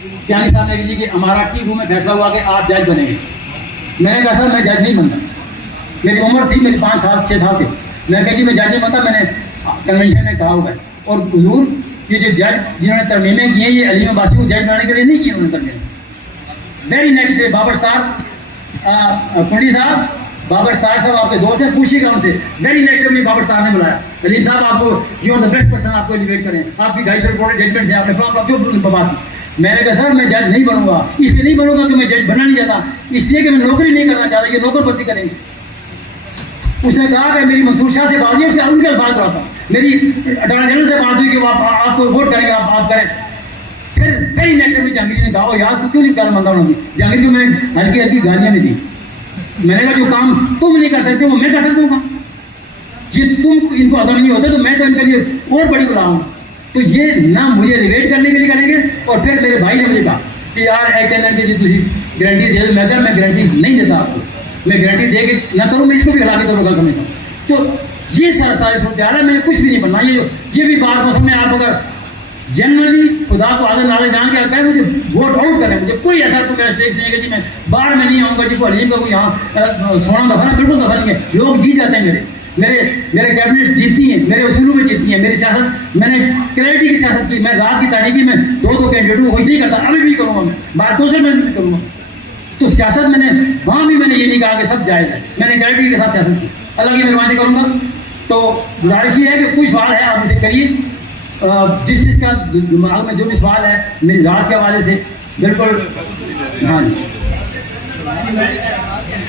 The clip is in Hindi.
त्यानी साहब ने जी कि हमारा की रूम में फैसला हुआ कि आप जज बनेंगे। मैंने कहा सर मैं जज नहीं बनता, मेरी उम्र थी मेरी 5 साल 6 साल के। मैंने कहा जी मैं जज नहीं बनता, मैंने कन्वेंशन में कहा हुआ है। और हुजूर ये जो जज जिन्होंने तरमीमें की हैं ये अलीम अब्बासी को जज बनाने के लिए नहीं की उन्होंने तरमीमें। Very next day Babar Sattar पंडित साहब, बाबर स्टार साहब आपके दोस्त हैं, पूछिएगा उनसे। Very next day Babar Sattar ने बुलाया, अलीम साहब आपको you are the best person, आपको एलिवेट करें, आपकी 250 रिपोर्टेड जजमेंट है, आपने फ्लॉप क्यों बात की। मैंने कहा सर मैं जज नहीं बनूंगा, इसलिए नहीं बनूंगा कि मैं जज बनना नहीं चाहता, इसलिए कि मैं नौकरी नहीं करना चाहता, ये नौकर भर्ती करेंगे। उसने कहा कि मेरी मंसूर शाह से बात हुई, उसके उनके अल्फाज पर आता, मेरी अटॉर्नी जनरल से बात हुई कि आपको वोट करेंगे, आप करें। फिर नेक्स्ट में जहांगीर जी ने कहा यार तू क्यों नहीं गाल मंदा होगी। जहांगीर को मैंने हल्की हल्की गालियां भी दी। मैंने कहा जो काम तुम नहीं कर सकते वो मैं कर सकता हूँ, ये तुम इनको अगर नहीं होते तो मैं तो इनके लिए और बड़ी बुलाऊंगा। तो ये ना मुझे रिलेट करने के लिए करेंगे। और फिर मेरे भाई ने मुझे कहा कि यार कहने की जी गारंटी दे दो। मैं कहा मैं गारंटी नहीं देता आपको, मैं गारंटी दे के ना करूँ, मैं इसको भी हिला के तो गल समझता हूँ। तो ये सारे सूरत हाल है, मैंने कुछ भी नहीं बनना। ये भी बात को समझ आप अगर जनरली खुदा को आदर नाले जान के आता है मुझे वोट आउट करें, मुझे कोई ऐसा तो मेरा शेख नहीं है कि जी मैं बाहर में नहीं आऊँगा, जी को अलीम का कोई यहाँ सोना दफा ना, बिल्कुल दफा नहीं है। लोग जी जाते हैं मेरे कैबिनेट जीती हैं, मेरे उसूलों में जीती हैं, मेरी सियासत मैंने क्लैरिटी की सियासत की, मैं रात की तारीख की, मैं दो कैंडिडेट को खुश नहीं करता, अभी भी करूँगा, मैं बार कौशल में भी करूँगा। तो सियासत मैंने वहाँ भी मैंने ये नहीं कहा कि सब जायज़ है, मैंने क्लैरिटी के साथ सियासत की, अल्लाह की मेहरबानी से करूँगा। तो गुजारिश ये है कि कोई सवाल है आप मुझसे करिए, जिस चीज़ का दिमाग में जो भी सवाल है मेरी ज़ात के हवाले से बिल्कुल। हाँ जी।